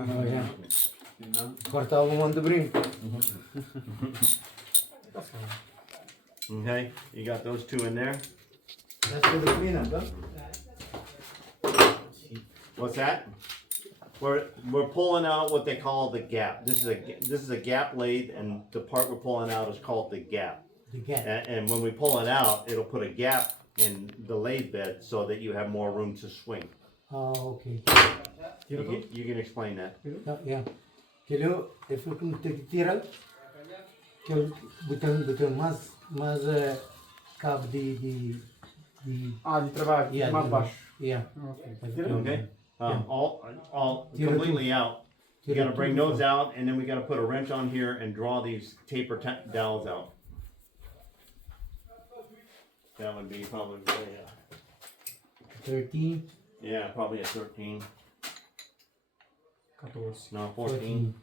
Oh, yeah. Cortava um do brinco. Okay, you got those two in there. That's for the cleanup, huh? What's that? We're pulling out what they call the gap. This is a gap lathe, and the part we're pulling out is called the gap. The gap. And when we pull it out, it'll put a gap in the lathe bed so that you have more room to swing. Oh, okay. You can explain that. Yeah. Quello é foi como te tira que eu botão mais cabo de trabalho, yeah, mais baixo. Yeah. Okay. All completely out. You gotta bring those out, and then we gotta put a wrench on here and draw these taper dowels out. That would be probably 13. Yeah, probably a 13. 14. No, 14.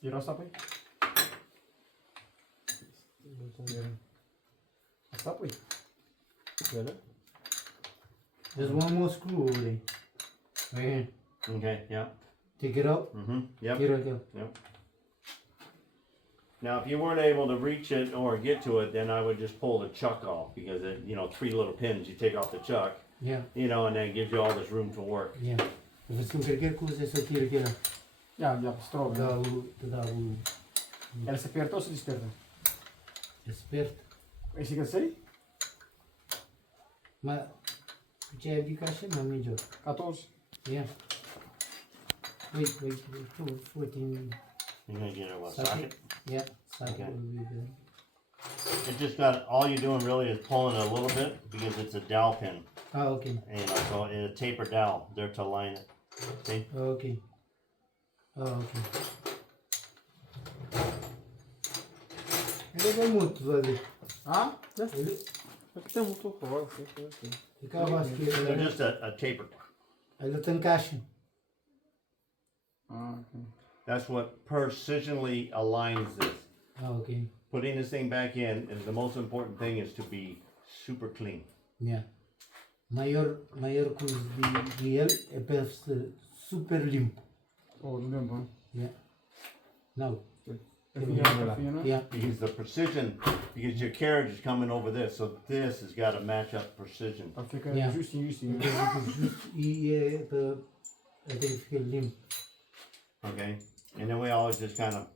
Tira essa aí. Essa aí. There's one more screw over there. Right here. Okay, yeah. Take it out. Yep. Get it out. Yep. Now, if you weren't able to reach it or get to it, then I would just pull the chuck off, because it, 3 little pins you take off the chuck, Yeah. And then it gives you all this room to work. Yeah. If it's qualquer coisa, só tira aquela. Ja, strong. Dá o. Ela se aperta ou se desperta? Esperto. Is it say? Mas já é de caixa não, melhor. 14. Yeah. Wait, 14. You're gonna get a Socket? socket. Yeah, socket Okay. will be good. It just got, all you're doing really is pulling it a little bit, because it's a dowel pin. Ah, okay. So it's a taper dowel there to line it. See? Okay. Oh, okay. Ele vai muito, Valdir. Ah? Ele Aqui tem muito rosa. ficava assim, They're ele just a taper. tem caixa. Ah, ok. That's what precisionally aligns this. Ah, okay. Putting this thing back in is the most important thing, is to be super clean. Yeah. Maior coisa de ele é para ser super limpo. Oh, limpo. Yeah. Não. Yeah. Because the precision, because your carriage is coming over this, so this has got to match up precision. Para ficar Yeah. justinho. E é para ficar limpo. Okay? And then we always just kind of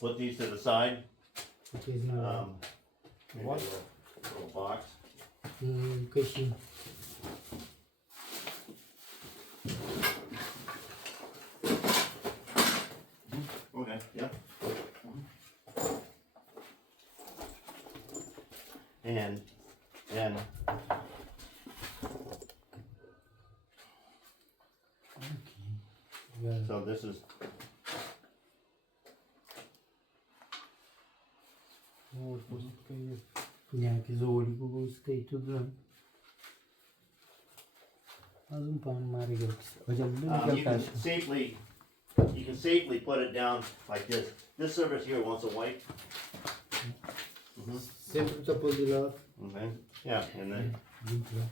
put these to the side. Porque não. Maybe a little box. Caixinho. Okay, yeah. And Yeah. so this is, Yeah, que os olhos que eu gostei tudo lá. Faz pão marido. Olha bem you que can caixa. safely put it down like this. This surface here wants a white. Sempre está por de lá. Okay. Yeah, and then Limpo lá.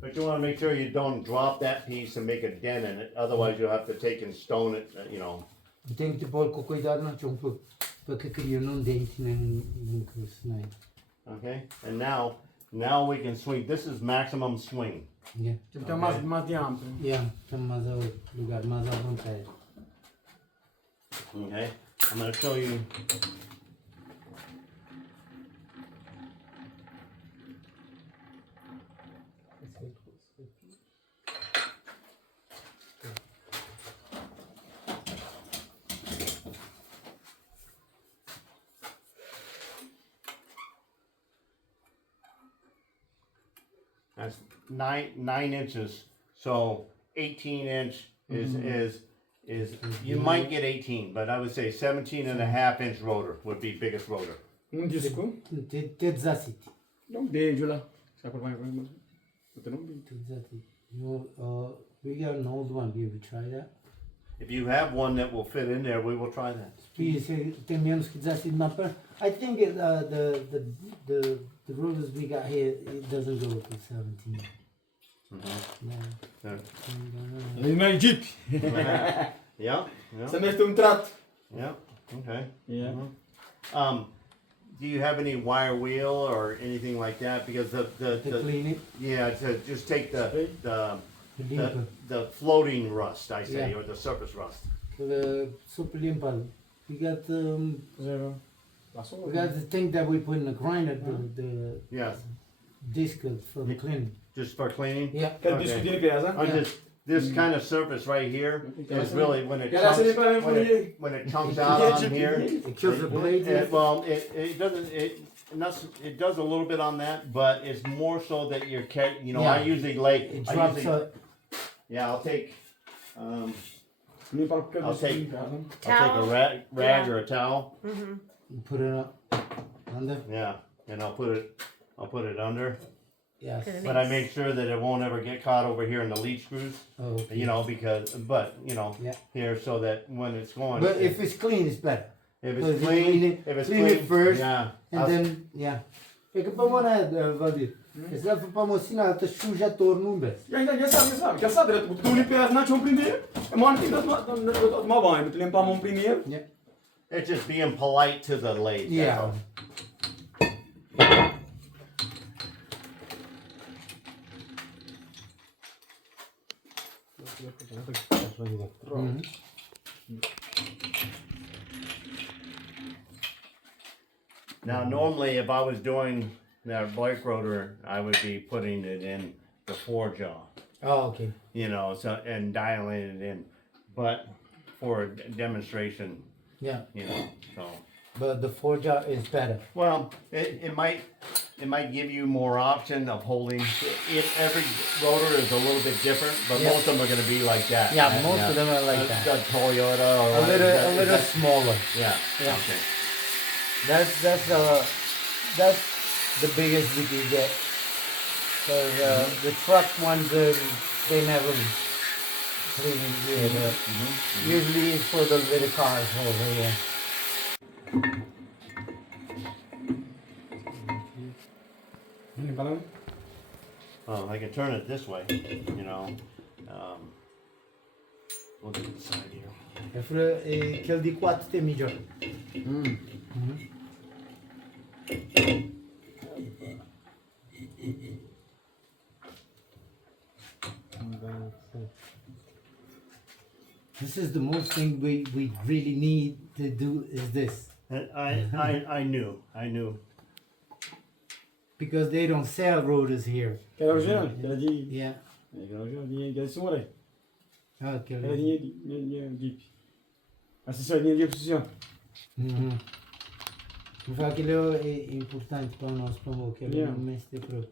but you want to make sure you don't drop that piece and make a dent in it. Otherwise, you'll have to take and stone it. Tem que te pôr com cuidado na chumpa. Para que cria não dente nem coisa, né? Okay. And now we can swing. This is maximum swing. Yeah. Tem mais diâmetro. Yeah, tem mais ao lugar, mais à vontade. Okay. I'm going to show you. That's 9 inches. So 18-inch is you might get 18, but I would say 17.5-inch rotor would be biggest rotor. Disco. Te desacite. Não beijo lá. Sai por vai. Eu não beijo. Te desacite. We got an old one. Have you tried that? If you have one that will fit in there, we will try that. Tem menos que desacite na perna. I think the rotors we got here, it doesn't go up to 17. Yeah. Ele não é Jeep. Yeah. Você mesmo trato. Yeah. Okay. Yeah. Do you have any wire wheel or anything like that? Because To clean it. yeah, to just take the floating rust, I say, Yeah. or the surface rust. Super limpado. We got Zero. we got the thing that we put in the grinder, the Yes, disc for the cleaning. just for cleaning. Yeah. Quero Okay. discutir em pesa. On Yeah. this kind of surface right here is really when it Quero essa chunks, limpa mesmo. when it chunks out on here. It kills the blades. Well, it doesn't. It does a little bit on that, but it's more so that you're you know, I Yeah. usually lay. It I drops usually, up. yeah, I'll take. Limpa porque I'll take- né? I'll take a rag or a towel. You put it up under. Yeah, and I'll put it under. Yes. But I make sure that it won't ever get caught over here in the lead screws. Oh, okay. You know, but you know, Yeah. here so that when it's going. But if it's clean, it's better. if so if it's you clean, clean it- if it's clean clean, it first, yeah. And then, yeah. E că pe mână, Valdir, că să fă măsina altă șujator nu vezi. Já sabe. Já sabe, tu limpa na chão primeiro. É mais que tomar banho. Tu limpa a mão primeiro. Yeah. It's just being polite to the ladies. that's Yeah. all. Mhm. Now, normally, if I was doing that bike rotor, I would be putting it in the forejaw, Oh, okay. you know, so and dialing it in. But for a demonstration, Yeah. you know, so. But the four-jaw is better. Well, it might give you more option of holding. Every rotor is a little bit different, but Yeah. most of them are going to be like that. Yeah, most of them are like that. The Toyota or A whatever, little smaller. yeah. Yeah. Okay. That's the biggest we can get. Cause the truck ones, they never clean it here. But usually it's for the little cars over here. Limpa lá. Well, I can turn it this way, you know. We'll do the side here. Aquele de 4 tem melhor. This is the most thing we really need to do is this. And I knew. Because they don't sell rotors here. Quero original. Quero de. Yeah. Quero original. Quero de cima aí. Okay. Quero de Jeep. Essa é a linha de posição. Uhum. Mas aquilo é importante para o nosso pulmão, que ele Yeah. não mexe de pro.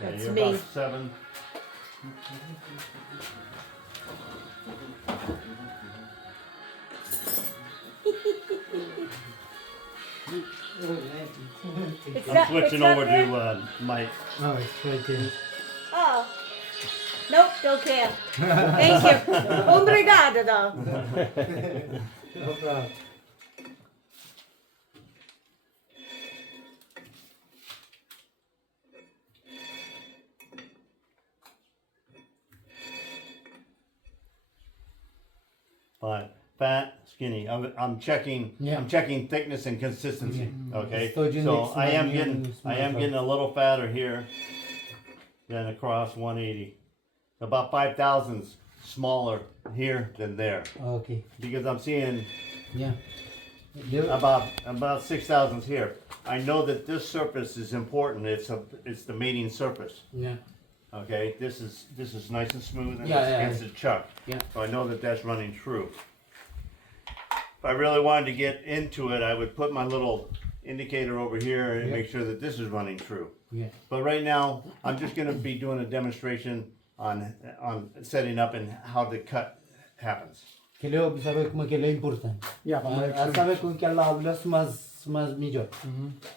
Yeah, That's you're me. about 7. It's I'm not, switching it's not over there? to Mike. Oh, it's right there. Oh. Nope, don't care. Thank you. Obrigada, though. No problem. Fat, skinny. I'm checking. Yeah. I'm checking thickness and consistency. Okay. So you So mix I am them getting. and I am small getting a little fatter here than across 180. About 5 thousandths smaller here than there Okay. because I'm seeing Yeah. You- about 6 thousandths here. I know that this surface is important. It's the mating surface. Yeah. Okay, this is nice and smooth and Yeah, it's yeah, against the chuck. Yeah. So I know that that's running true. If I really wanted to get into it, I would put my little indicator over here and Yeah. make sure that this is running true. Yeah. But right now, I'm just gonna be doing a demonstration on setting up and how the cut happens. Que ele sabe como é que ele é importante. Yeah, A saber como que ela habla mais melhor.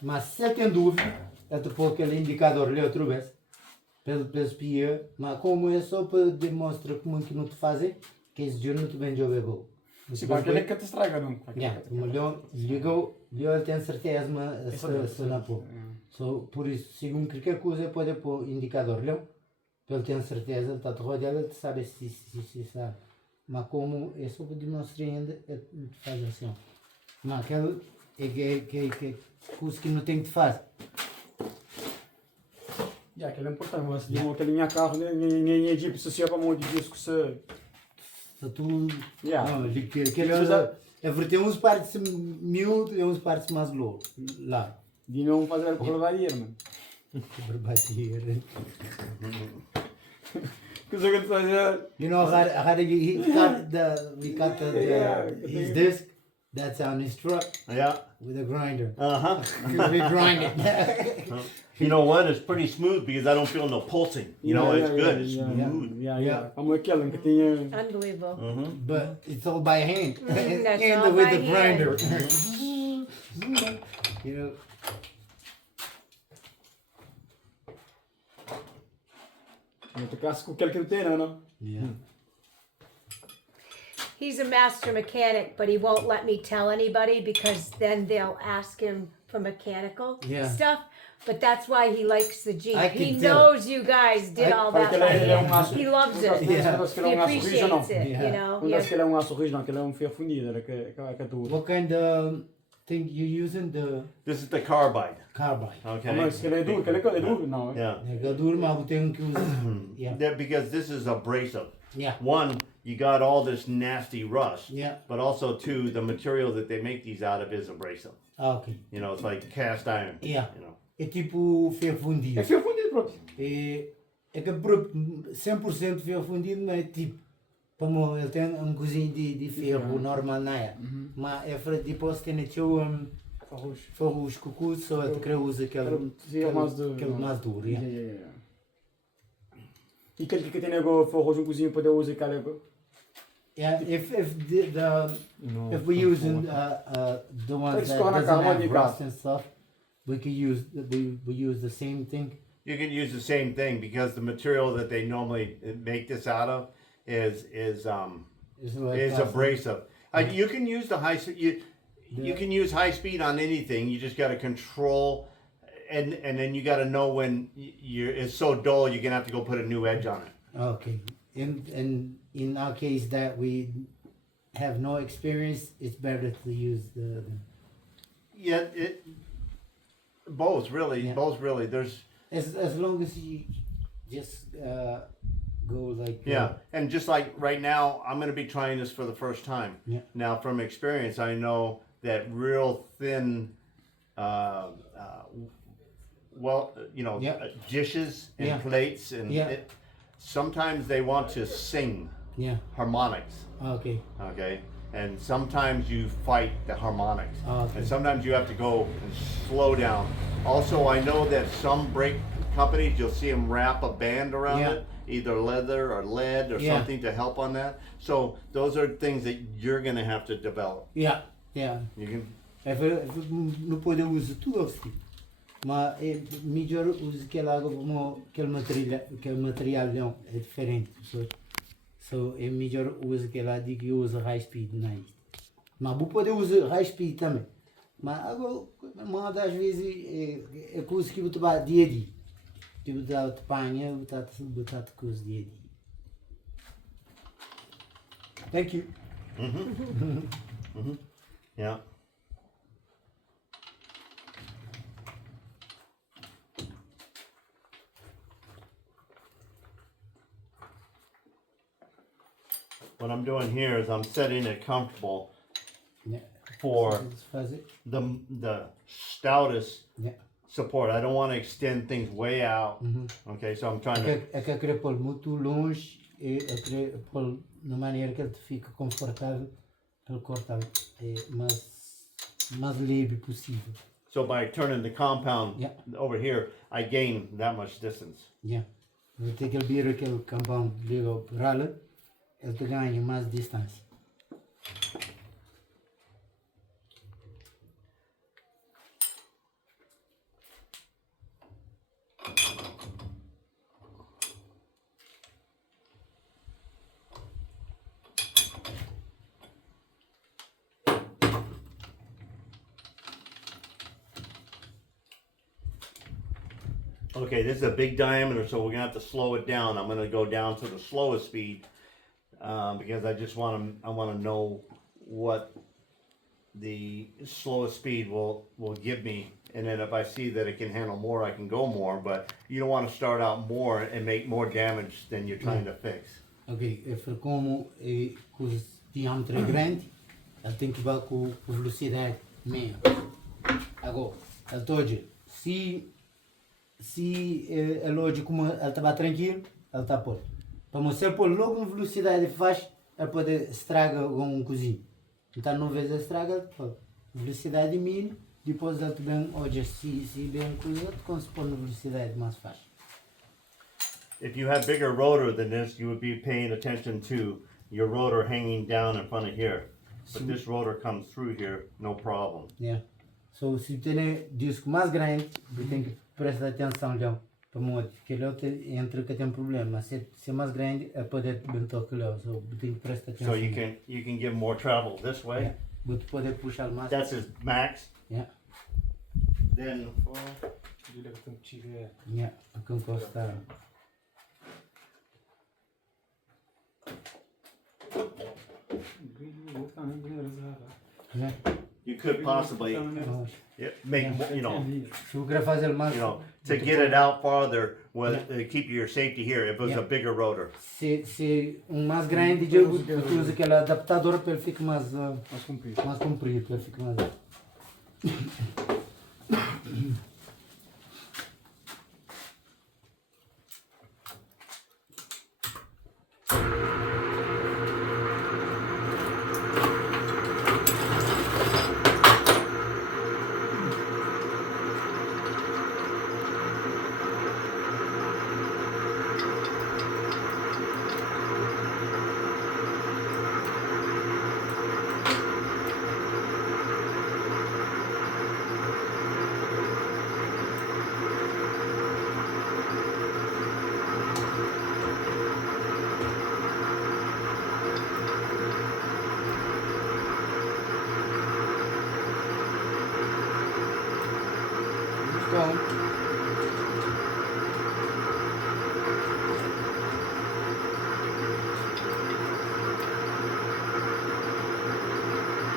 Mas se tem dúvida, é depois aquele indicador ali outra vez, pelo espia, mas como é só para demonstrar como que não te fazem, que esse dia não te vem jogar gol. Se vai aquele que te estraga, não. Melhor, ele tem certeza, mas se não pôr. So, por isso, se qualquer coisa, pode pôr indicador, não? Ele tem certeza, ele está de rodeado, ele sabe se sabe. Mas como é só para demonstrar ainda, ele faz assim. Mas aquele é que coisa que não tem que fazer. Aquele é importante, mas se aquele minha carro, nem é tipo, se para um monte de disco, se... Se tu... Yeah. Não, tem uns partes miúdos e uns partes mais loucos. Lá. De não fazer com o Valdir, mano. Valdir. Que você quer fazer? You know how we cut his disc? That's on his truck Yeah. with a grinder. Uh-huh. We grind it. You know what? It's pretty smooth because I don't feel no pulsing. You know, it's good. It's smooth. Yeah. Como aquele que tinha... Unbelievable. But it's all by hand. That's And all with by the grinder. hand. You know. Não tocasse com aquele que tem, não? Yeah. He's a master mechanic, but he won't let me tell anybody because then they'll ask him for mechanical Yeah. stuff. But that's why he likes the Jeep. I He can tell. knows you guys did all that by hand. He loves it. Yeah. He appreciates it, Yeah. you know. Não He dá aquele é um aço rígido, aquele é um ferro fundido, que é duro. What kind of thing you using? The This is the carbide. carbide. Okay. Mas aquele é duro, aquele é duro, não. Yeah. É duro, mas tem que usar. Yeah. Because this is abrasive. Yeah. One, you got all this nasty rust. Yeah. But also, two, the material that they make these out of is abrasive. Okay. You know, it's like cast iron. Yeah. You know. É tipo ferro fundido. É ferro fundido, pronto. É que 100% ferro fundido, mas é tipo, como ele tem coisinho de ferro normal na área. Mas é para depois tem ferros cucu, só é que usa aquele mais duro. Yeah. E aquele que tem ferro de cozinha pode usar aquele... Yeah, if we using the ones that doesn't have rust and stuff, we use the same thing. You can use the same thing because the material that they normally make this out of is It's like abrasive. You can use the high speed. You can use high speed on anything. You just got to control, and then you got to know when it's so dull you're gonna have to go put a new edge on it. Okay. In our case that we have no experience, it's better to use the Yeah, both really. Yeah. Both really. There's as long as you just go like yeah, and just like right now, I'm gonna be trying this for the first time. Yeah. Now, from experience, I know that real thin, dishes and Yeah. plates and Yeah. sometimes they want to sing yeah. harmonics. Okay. Okay, and sometimes you fight the harmonics, Okay. and sometimes you have to go and slow down. Also, I know that some brake companies, you'll see them wrap a band around Yeah. it, either leather or lead or Yeah. something to help on that. So those are things that you're gonna have to develop. Yeah. Yeah. You can. Não pode usar tudo assim. Mas é melhor usar aquela água como aquele material não é diferente. So é melhor usar aquela de que usa high speed nice. Mas você pode usar high speed também. Mas agora, uma das vezes é coisa que você vai dia a dia. Que você apanha, você coisa dia a dia. Thank you. Yeah. What I'm doing here is I'm setting it comfortable Yeah. for Faz it. the stoutest Yeah. support. I don't want to extend things way out. Okay, so I'm trying to. É que eu queria pôr muito longe e eu queria pôr de maneira que ele fique confortável para cortar mais livre possível. So by turning the compound Yeah. over here, I gain that much distance. Yeah. Vou ter que abrir aquele compound livre para ele, ele te ganha mais distância. Okay, this is a big diameter, so we're gonna have to slow it down. I'm gonna go down to the slowest speed because I just want to know what the slowest speed will give me, and then if I see that it can handle more, I can go more. But you don't want to start out more and make more damage than you're trying to fix. Ok, como com o diâmetro é grande, ele tem que ir com velocidade meia. Agora, ele pode, se é lógico como ele estava tranquilo, ele está pôr. Para você pôr logo uma velocidade faz, ele pode estragar um cozinho. Então, não vez estraga, velocidade mínima, depois ele também, hoje, se bem cozido, quando se pôr na velocidade mais fácil. If you have bigger rotor than this, you would be paying attention to your rotor hanging down in front of here. But this rotor comes through here, no problem. Yeah. So, se tem disco mais grande, você tem que prestar atenção já para modo que ele entra que tem problema. Se é mais grande, é poder bem tocar lá. So, você tem que prestar atenção. So you can get more travel this way. Yeah. Você pode puxar mais. That's his max. Yeah. Then Yeah. Porque encostar. Yeah. you could possibly make more, Se o quer fazer mais, to get it out farther, keep your safety here. If it was a bigger rotor. se mais grande, eu uso aquele adaptador para ele ficar mais comprido, para ele ficar mais.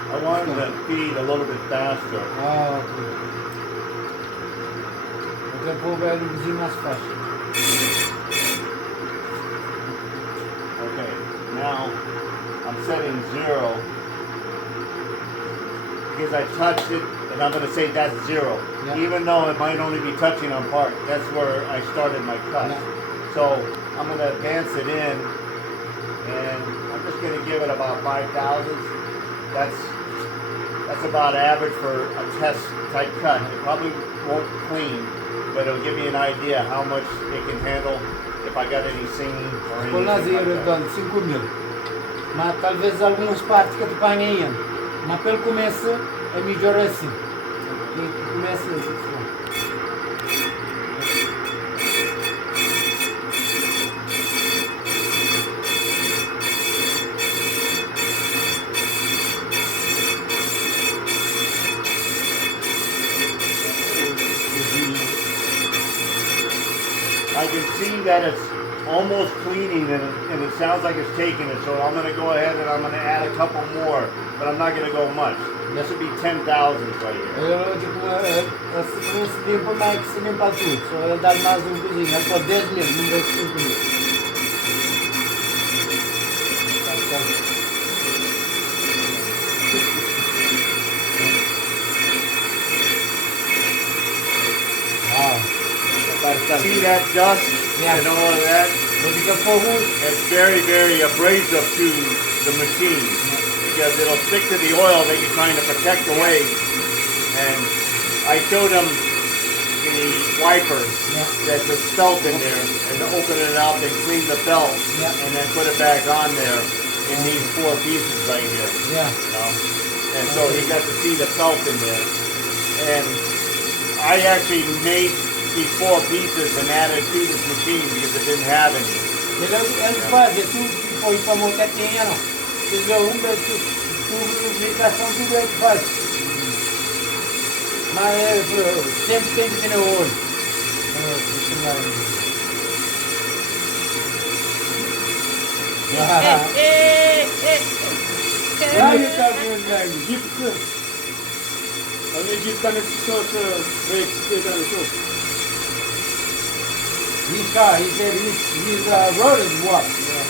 I wanted to feed a little bit faster. Ah, ok. Eu quero pôr o vizinho mais fácil. Okay, now I'm setting 0 because I touched it, and I'm going to say that's 0, Yeah. even though it might only be touching on part. That's where I started my cut. Yeah. So I'm going to advance it in, and I'm just going to give it about 5 thousandths. That's about average for a test type cut. It probably won't clean, but it'll give me an idea how much it can handle if I got any singing or Põe lá anything like that. 5.000. Mas talvez algumas partes que tu apanha ainda. Mas pelo começo é melhor assim. Tu começa assim. I can see that it's almost cleaning and it sounds like it's taking it, so I'm going to go ahead and I'm going to add a couple more, but I'm not going to go much. This would be 10,000 right here. Eu tipo, se limpa mais que se limpa tudo. Só ele dá mais cozinho. Ele pode 10 mil, não vai 5 mil. see that dust Yeah. and all of that? Because for who? It's very, very abrasive to the machine because it'll stick to the oil that you're trying to protect away. And I showed them the wipers Yeah. that's a felt in there and open it up and clean the belt Yeah. and then put it back on there in these 4 pieces right here. Yeah. You know? And so he got to see the felt in there. And I actually made these 4 pieces and added to this machine because it didn't have any. Ele faz, tudo que foi pra montaquinha, não. Vocês viram publicação, tudo ele faz. Mas sempre tem que ter no olho. Lá you talking language. Gipsy. Hani Egypt'ten eski ve eksiklerden çok. His car, he said his road is what? Yeah.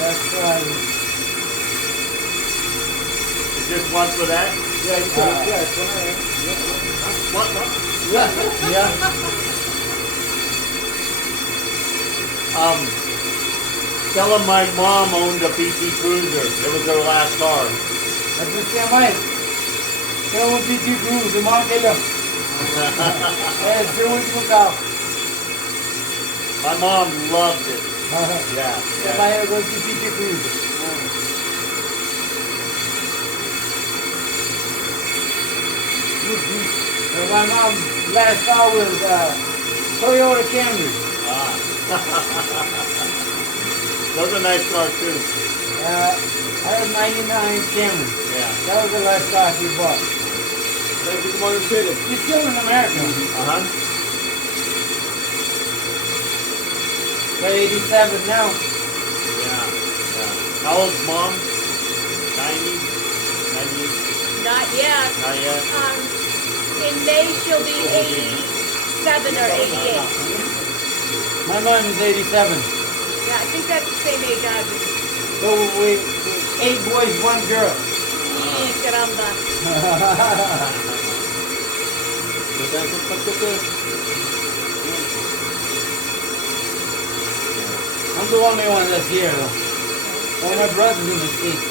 That's why. Is this one for that? Yeah, it's yeah, it's What? Yeah. Tell him my mom owned a PT Cruiser. It was her last car. Mas você é mais. Tem um PT Cruiser, irmão dele. É seu último carro. My mom loved it. Yeah. Você vai agora de PT Cruiser. My mom's last car was Toyota Camry. Those are nice cars too. I had 99 Camry. Yeah. That was the last car she bought. Ben bizim onu söyledim. She's still in America. Uh-huh. But 87 now. Yeah. How old's mom? 90? 98? Not yet. Not yet? In May she'll be 87 or 88. My mom is 87. Yeah, I think that's the same age as me. So we 8 boys, 1 girl. Yee, caramba. Neden çok kötü? I'm the only one that's here though. All my brothers in the States.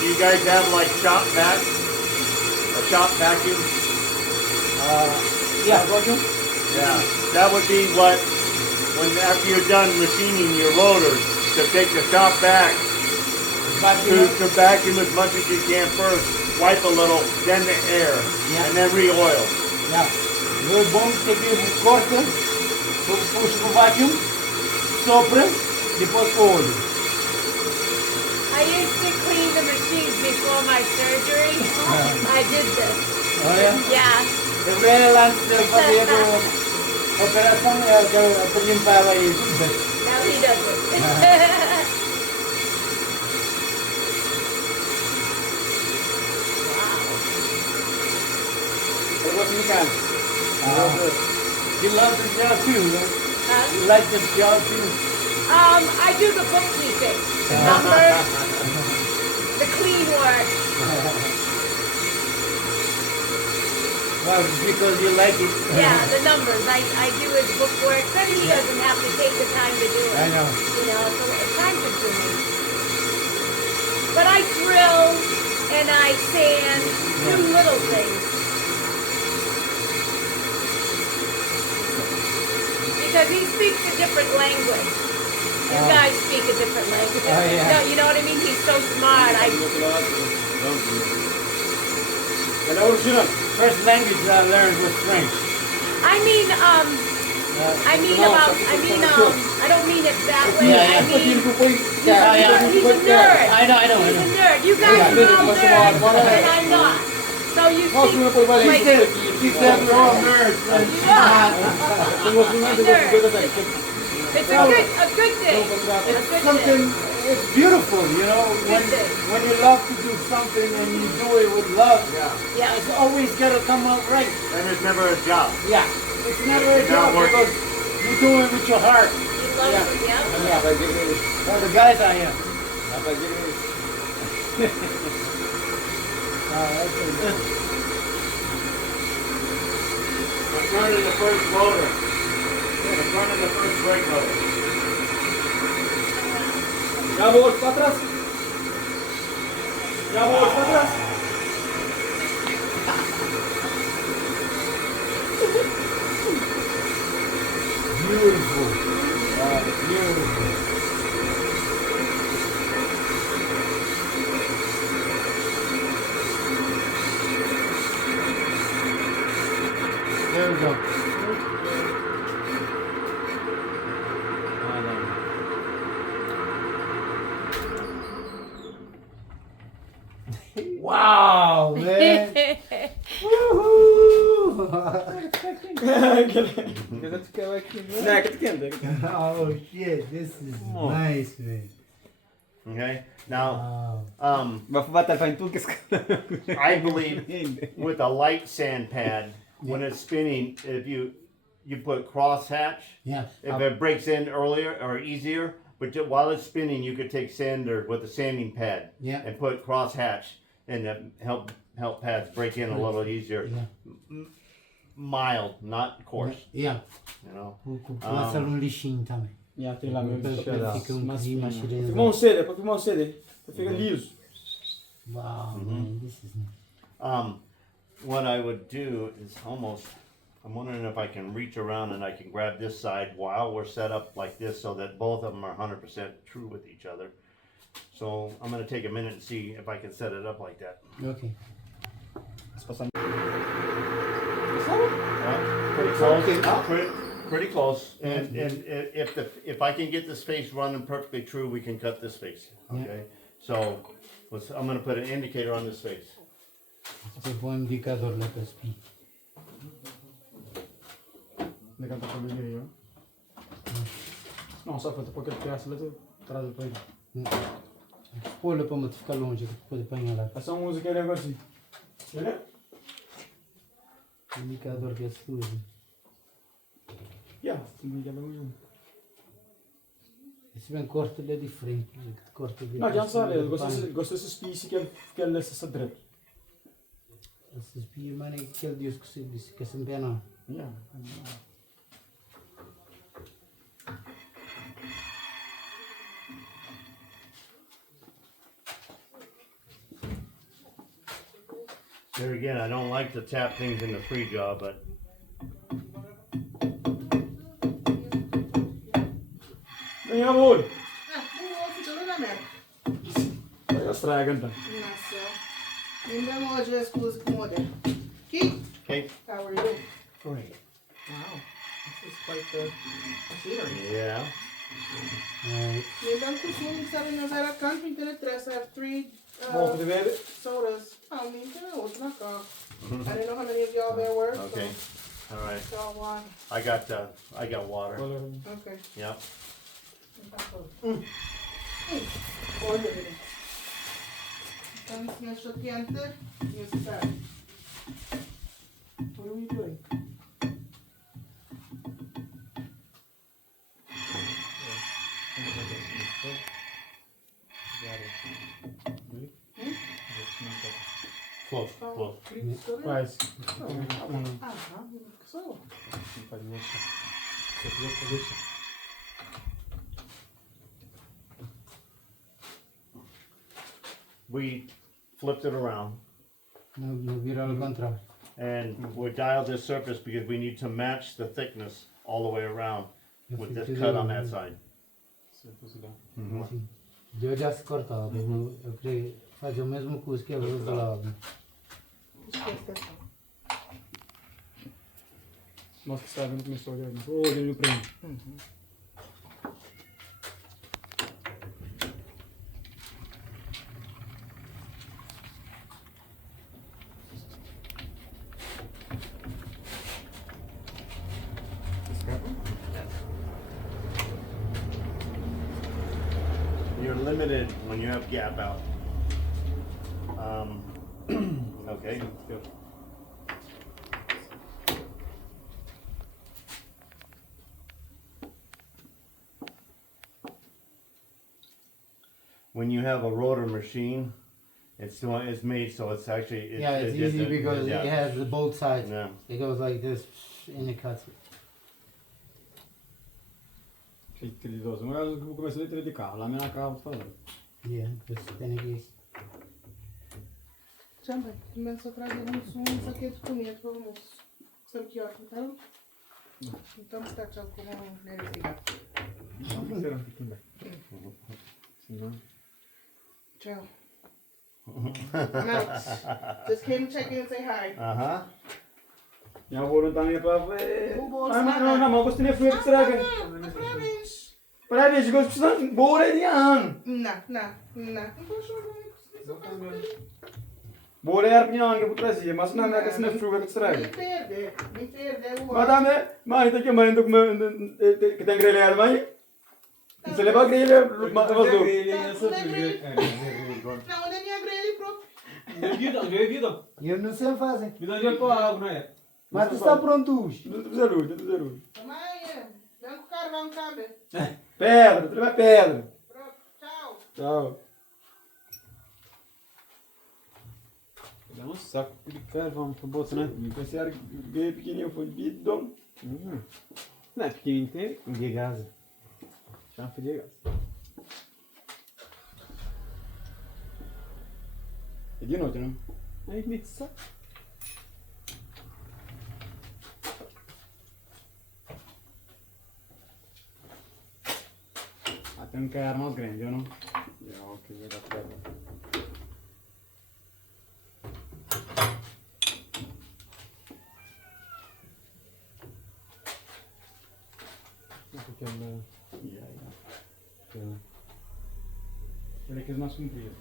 Do you guys have like shop vac? A shop vacuum? Yeah, vacuum? Yeah. That would be what, when after you're done machining your rotors, to take the shop back, Vacuum. to vacuum as much as you can first, wipe a little, then the air, Yeah. and then re-oil. Yeah. O bom que corta, puxa pro vacuum, sopra, depois com o olho. I used to clean the machines before my surgery. I did this. Olha. Yeah. Eu fui lá antes de fazer a operação, eu limpava aí tudo bem. Now he does it. Det var så mycket. You love this job too, right? You Huh? like this job too? I do the bookkeeping, the numbers, the clean work. Well, because you like it. Yeah, the numbers. I do his book work. Then he doesn't have to take the time to do it. I know. You know, it's time consuming. But I drill and I sand, do little things. Because he speaks a different language. You guys speak a different language. Oh, yeah. No, you know what I mean? He's so smart. Böyle orijinal. First language I learned was French. I mean, I don't mean it that way. Yeah, yeah. I mean, Yeah. he's a nerd. I know. He's a nerd. You guys are all nerds, and I'm not. So you speak like She said we're all nerds. And she's not. it's a good thing. It's something, it's beautiful, you know, when you love to do something and you do it with love, Yeah. it's always got to come out right. And it's never a job. Yeah, it's never a It's job not working. because you do it with your heart. He loves Yeah. it, yeah. Well, the guys I am. We're turning the first rotor. brake rotor. Já vou para trás. Já vou para trás. Beautiful. Beautiful. There we go. Wow, man. Woohoo! Nee, ik ken het. Oh shit, this is nice, man. Okay. Now, Wow. Maar voor wat hij van toe is. I believe with a light sand pad, when it's spinning, if you put crosshatch, Yeah. if it breaks in earlier or easier, but while it's spinning, you could take sander with a sanding pad Yeah. and put crosshatch and help pads break in a little easier. Yeah. Mild, not coarse. Yeah. You know. Lançar lixinho também. Ja, tem lá mesmo. Fica pouquinho mais Para cheiroso. filmar um CD, para filmar um CD. Fica liso. Wow, man, this is nice. What I would do is I'm wondering if I can reach around and I can grab this side while we're set up like this so that both of them are 100% true with each other. So I'm going to take a minute and see if I can set it up like that. Okay. Pretty close. Pretty close. And if I can get this face running perfectly true, we can cut this face. Okay. So I'm going to put an indicator on this face. Você põe um indicador lá para speed. Legal, tá para aí, ó. Não, só para porque peça lá traz o pai. Olha para me ficar longe, pode apanhar lá. Essa música é negócio assim. Entendeu? Indicador que é tudo. Ja, indicador mesmo. Se bem corta ele é diferente. Corta de Não, já sabe, eu gosto desse piece que ele nessa drip. Esse speed, mano, é aquele Deus que se disse que se empena. Ja. There again, I don't like to tap things in the free jaw, but Vem, amor. Ah, Vai estraga então. Nossa. Ainda não hoje as coisas com modelo. Keith, okay. how are you? Great. Wow. This is quite the scenery. Yeah. Maybe I'm consuming 7 years at a country to the dress. I have 3 Bom, de ver. sodas. I mean, you know, it's not gone. I didn't know how many of y'all there were. Okay. All right. So y'all want. I got water. Okay. Yep. Olha, então, nessa quente, use that. What are we doing? Close, close. Faz. So. We flipped it around No virar ao contrário. and we dialed this surface because we need to match the thickness all the way around with this cut on that side. Sim. Eu já se cortava, eu queria fazer o mesmo curso que ele usa lá. Nossa, que sabe, não começou a olhar. Ô, olha no prêmio. You're limited when you have gap out. Okay. When you have a rotor machine, it's made so it's actually Yeah, it's easy because yeah. it has the both sides. Yeah. It goes like this and it cuts it. Letra de idoso. Mas eu comecei a letra de carro. Lá na carro, tô falando. Yeah, dus dan heb je... Também, começa a trazer um saquete de comida para o almoço. Sabe que ótimo, tá? Então está já com um nervosinho. Vamos fazer um pouquinho bem. Senão... Ciao. I'm out. Just came to check in and say hi. Uh-huh. Ja, worden dan weer para ver. Vou Ah, não, não, mas você nem foi que será que? Parabéns. Para ver, chegou precisando bora de ano. Não. Não vou chorar. Bora é a opinião que eu trazia, mas não é que se não foi que será. Me perde. Mas também, mas tem que mãe do que tem grelha mãe. Se leva grelha, mas do. Não, onde é minha grelha própria? Eu não sei fazer. né? Mas tu está pronto hoje? Não precisa luz. Mãe, dá um carvão, cabe. Pedra, tu vai pedra. Pronto, tchau. Tchau. Dá um saco de carvão pro bolso, né? Me pensaram que é pequenininho, foi bidão. Não é pequenininho, tem de gás. Chama de gás. É de noite, não? Aí me saco. Tem um carro mais grande, eu não? Já, ok, vai dar pra lá. Porque ela... Ele é que é mais comprido.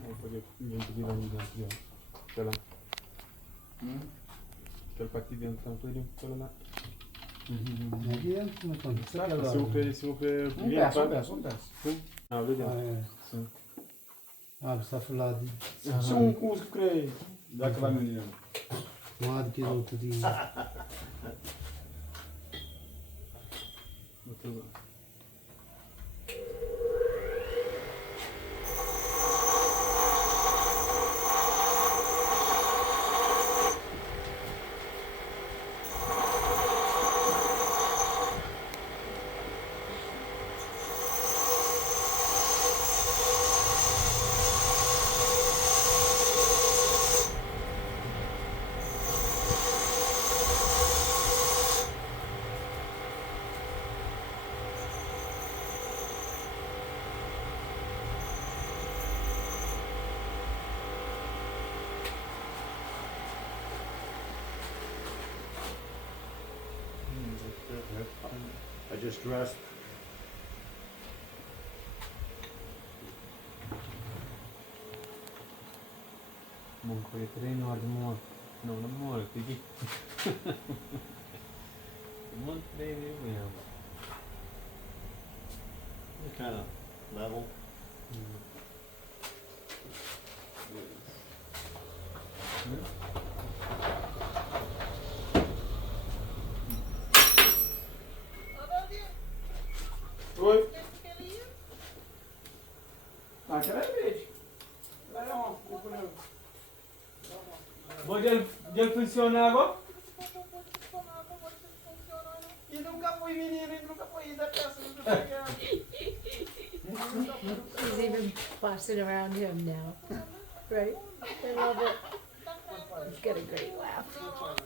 Vou poder vir aqui, ó. Sei lá. Aquele partido dentro, então, tudo lá. Não adianta, não conta. Se eu ver... Um pedaço. Ah, olha Ah, dentro. é. Sim. Ah, você está a falar de... Se um curso que creio. Dá que vai me dizer. Um lado que do outro dia. Outro lá. I just dressed. Bom, foi treino de moto. Não, não moro, peguei. Montei mesmo. Kind of level. Oi? Ah, aquela é verde. Ela é uma. Bom, já funciona agora? E nunca fui menino, e nunca fui da peça. She's even bossing around him now. Right? I love it. He's got a great laugh. Oh,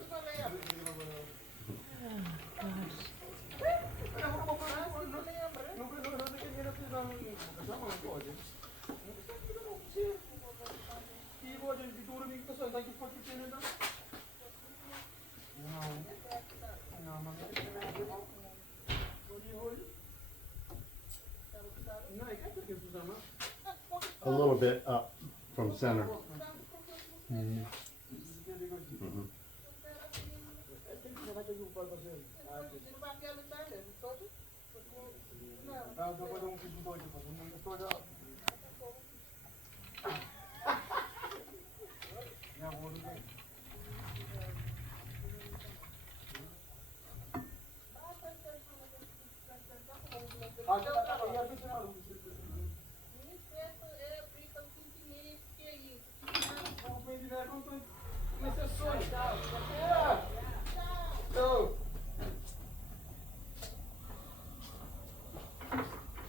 gosh. A little bit up from center.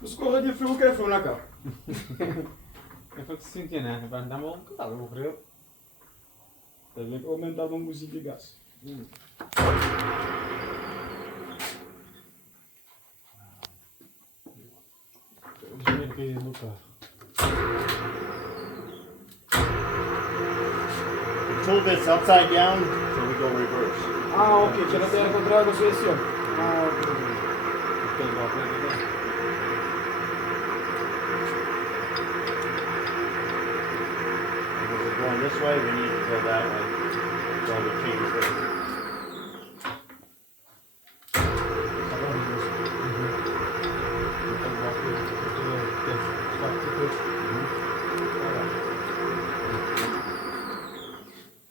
Os corros de frio que é frio na cara. Eu falo que se sentir, né? Vai andar mal, claro, eu vou frio. Tem que aumentar o música de gás. O dinheiro que no carro. Pull this upside down so we go reverse. Ah, ok, c'è la terra contraria su esse. Ah, ok. Ok, va bene. If we're going this way, we need to go that way. So we change this.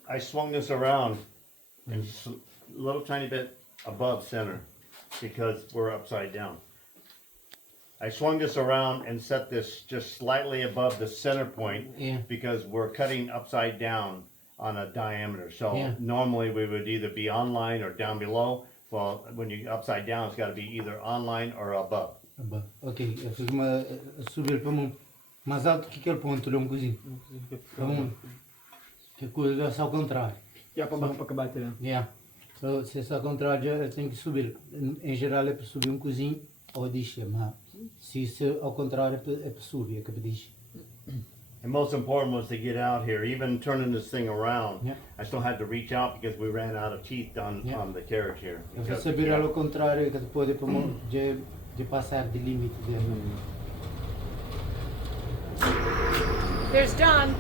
I swung this around and a little tiny bit above center because we're upside down. I swung this around and set this just slightly above the center point because we're cutting upside down on a diameter. So normally we would either be on line or down below. Well, when you're upside down, it's got to be either on line or above. Ok, eu fiz subir para mais alto que aquele ponto, um cozinho. Que coisa é só ao contrário. E a para acabar tirando. So, se é ao contrário, eu tenho que subir. Em geral é para subir um cozinho ou diz, mas se isso ao contrário é para subir, é que diz. And most important was to get out here. Even turning this thing around, I still had to reach out because we ran out of teeth on the carriage here. Eu vou subir ao contrário, que depois de passar de limite dele. There's Don.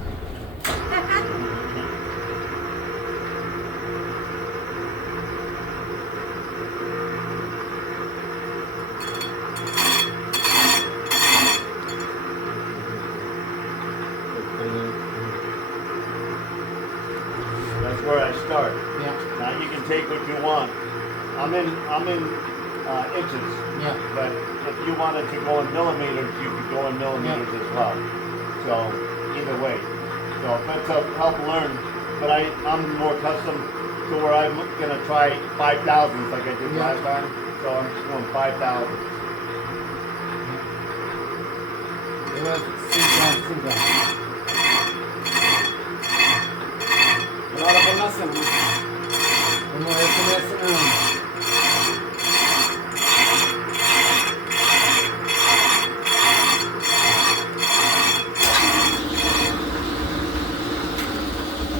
That's where I start. Now you can take what you want. I'm in inches. But if you wanted to go in millimeters, you could go in millimeters as well. So either way. So if that's a help learn, but I'm more custom to where I'm gonna try 5,000 like I did last time. So I'm just going 5,000. Agora vamos na cena.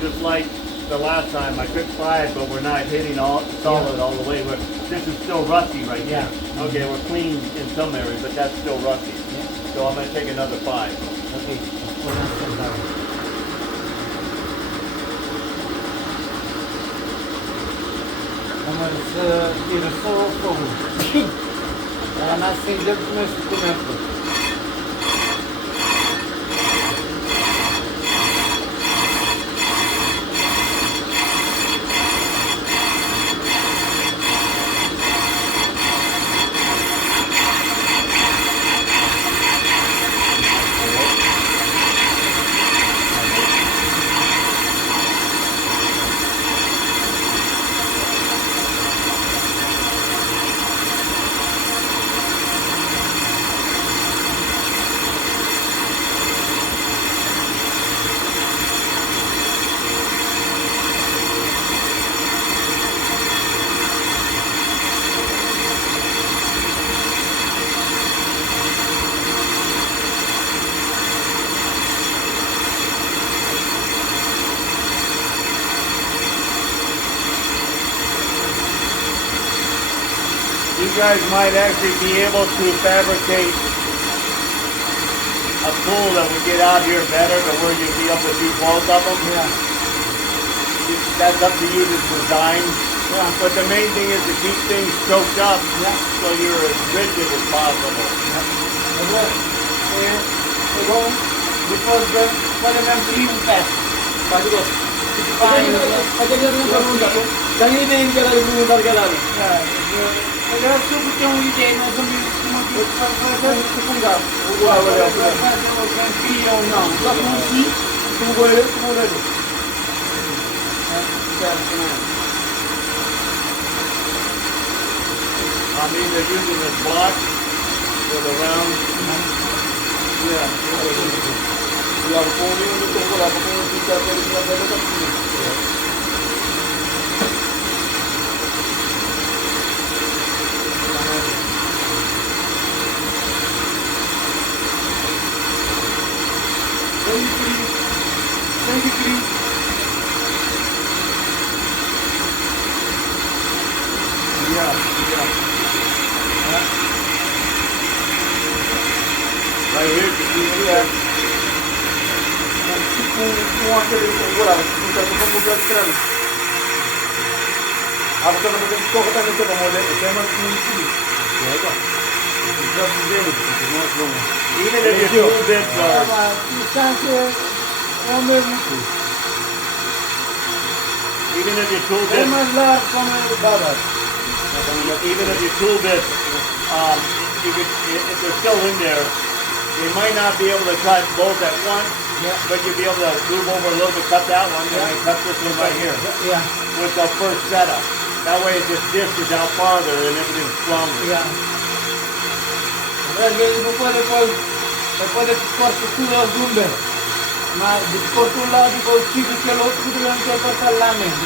Just like the last time, I took 5, but we're not hitting all solid all the way. This is still rusty right here. Okay, we're clean in some areas, but that's still rusty. So I'm going to take another 5. Ok, mas tira só o fogo. Ela não acende começa a comer. You guys might actually be able to fabricate a tool that would get out here better to where you'd be able to do both of them. That's up to you to design. But the main thing is to keep things choked up so you're as rigid as possible. Depois podemos ir um pé. Agora sobre ter uma ideia mais ou menos como que eu fazer com gás. O ar vai fazer o garantia ou não. Só com si, com o goleiro, com o goleiro. fast tonight. I'm either using this block or the round. Yeah. Yeah, I'm going to go for Right here, you see here. Even if your tool bits are, even if your tool bits, even if your tool bits, if they're still in there, you might not be able to cut both at once, but you'll be able to move over a little bit, cut that one, and then cut this one right here with the first setup. That way it just dishes out farther and everything's stronger. Depois corto tudo aos lumber. Mas corto um lado, depois fico aquele outro que não quer cortar lá mesmo.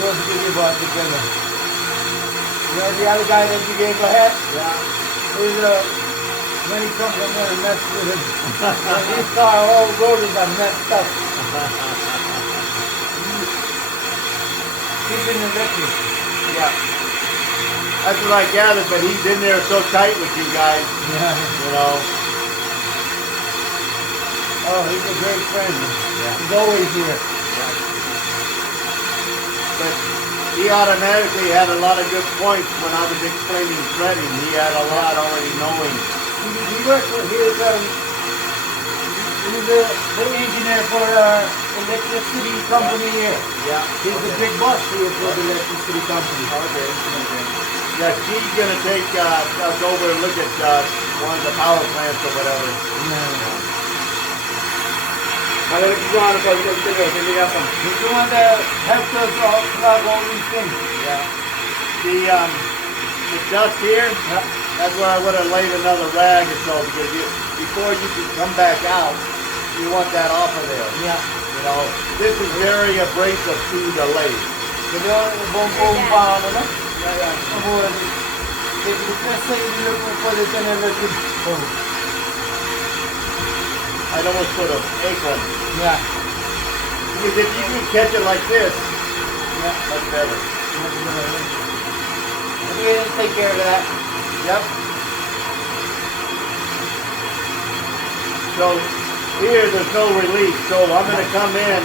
Those give you about together. You know the other guy that you gave a hat? When he comes, I'm going to mess with him. His car, all rotors are messed up. He's in electric. Yeah. That's what I gathered, but he's in there so tight with you guys. Yeah. You know. Oh, he's a great friend. Yeah. He's always here. But he automatically had a lot of good points when I was explaining threading. He had a lot already knowing. He works with his, he's the engineer for electricity company here. Yeah. He's the big boss here for the electricity company. Okay. Yeah, she's gonna take us over and look at one of the power plants or whatever. He's the one that helped us all plug all these things. Yeah. The dust here, that's where I would have laid another rag or so, because before you can come back out, you want that off of there. Yeah. You know, this is very abrasive to the lathe. I'd almost put an acorn. Yeah. Because if you can catch it like this, much better. We didn't take care of that. Yep. So here there's no release. So I'm gonna come in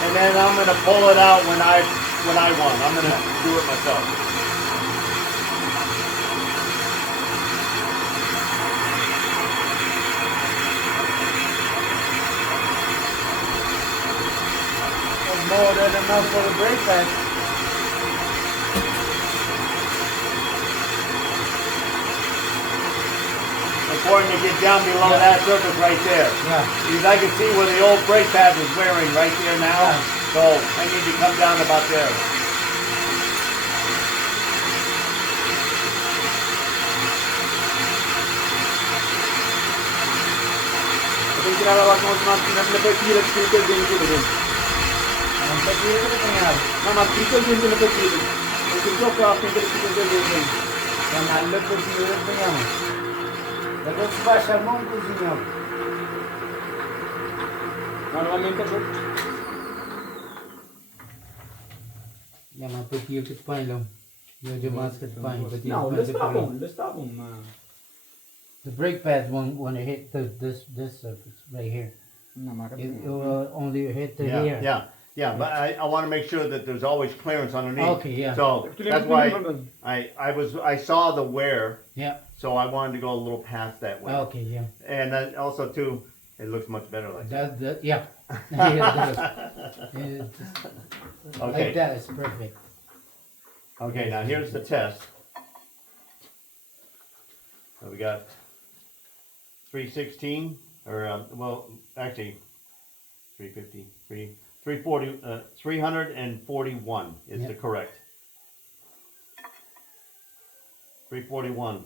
and then I'm gonna pull it out when I want. I'm gonna do it myself. More than enough for the brake pad. Important to get down below that surface right there. Yeah. Because I can see where the old brake pad was wearing right there now. So I need to come down about there. Normalmente eu mas porque eu que te põe lá. Eu de máscara te põe. não, eles estavam, mas The brake pads won't hit this surface right here. na marca It will only hit the here. Yeah, but I want to make sure that there's always clearance underneath. Okay, yeah. So that's why I saw the wear. Yeah. So I wanted to go a little past that way. Okay, yeah. And then also too, it looks much better like that. Yeah. Yeah, it does. Okay. Like that is perfect. Okay, now here's the test. So we got 316, or well, actually 350, 340, 341 is the Yep. correct. 341.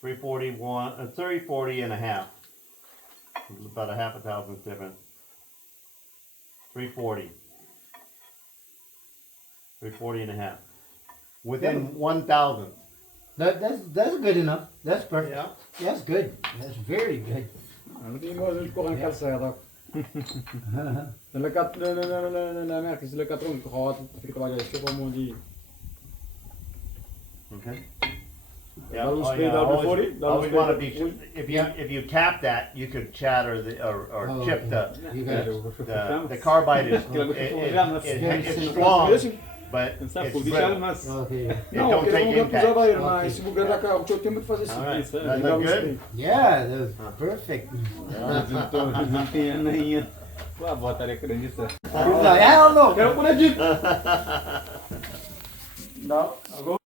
341, 340 and a half. About a half a thousand difference. 340. 340 and a half. Within 1,000. That's good enough. That's perfect. Yeah. That's good. That's very good. Ano tingin mo sa kurang kalsada? Nalakat na merke sila katrong ko fikir tawaga isto ko mo di. Okay. That was oh, paid out always, before it? That always was want to paid be. out- If you tap that, you could chatter or Oh, chip okay. You got the carbide is it's strong, but Quem sabe, it's por bicho brittle. mas. Okay. It Não, don't eu take nunca impact. usava ele, Okay. mas se bugar da cara, o que eu tenho de fazer isso. Alright. Isso, Does legal, look good? gostei. Yeah, that was perfect. Desempenhando aí. Pô, botaria grande isso. He's like, I don't know. Quero por aqui. Não, agora.